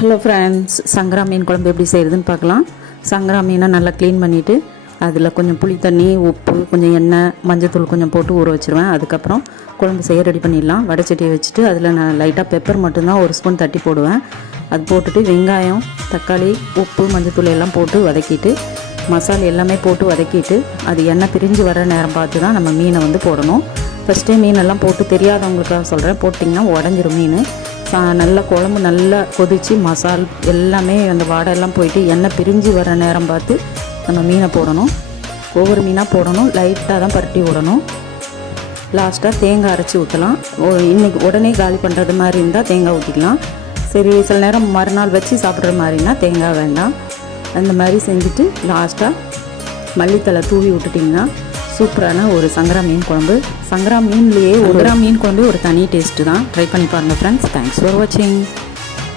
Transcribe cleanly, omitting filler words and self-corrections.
Hello friends, சங்கரா மீன் குழம்பு எப்படி செய்கிறதுன்னு பார்க்கலாம். சங்கரா மீனை நல்லா க்ளீன் பண்ணிவிட்டு அதில் கொஞ்சம் புளி தண்ணி, உப்பு, கொஞ்சம் எண்ணெய், மஞ்சத்தூள் கொஞ்சம் போட்டு ஊற வச்சுருவேன். அதுக்கப்புறம் குழம்பு செய்ய ரெடி பண்ணிடலாம். வடைச்சட்டியை வச்சுட்டு அதில் நான் லைட்டாக பெப்பர் மட்டும்தான் ஒரு ஸ்பூன் தட்டி போடுவேன். அது போட்டுட்டு வெங்காயம், தக்காளி, உப்பு, மஞ்சத்தூள் எல்லாம் போட்டு வதக்கிட்டு மசாலா எல்லாமே போட்டு வதக்கிட்டு அது எண்ணெய் பிரிஞ்சு வர நேரம் பார்த்து தான் நம்ம மீனை போடணும். ஃபஸ்ட்டே மீனெல்லாம் போட்டு தெரியாதவங்களுக்காக சொல்கிறேன், போட்டிங்கன்னா உடஞ்சிரும் மீன். நல்லா குழம்பு நல்லா கொதித்து மசால் எல்லாமே அந்த வாடையெல்லாம் போயிட்டு எண்ணெய் பிரிஞ்சு வர நேரம் பார்த்து நம்ம மீனை போடணும். ஒவ்வொரு மீனாக போடணும், லைட்டாக தான் பரட்டி விடணும். லாஸ்ட்டாக தேங்காய் அரைச்சி ஊற்றலாம். இன்றைக்கி உடனே காலி பண்ணுறது மாதிரி இருந்தால் தேங்காய் ஊற்றிக்கலாம். சரி, சில நேரம் மறுநாள் வச்சு சாப்பிட்ற மாதிரினா தேங்காய் வேண்டாம். அந்த மாதிரி செஞ்சுட்டு லாஸ்ட்டாக மல்லித்தலை தூவி விட்டுட்டிங்கன்னா சூப்பரான ஒரு சங்கரா மீன் குழம்பு. சங்கரா மீன்லேயே ஒரு மீன் குழம்பு ஒரு தனி டேஸ்ட்டு தான். ட்ரை பண்ணி பாருங்கள் ஃப்ரெண்ட்ஸ். தேங்க்ஸ் ஃபார் வாட்சிங்.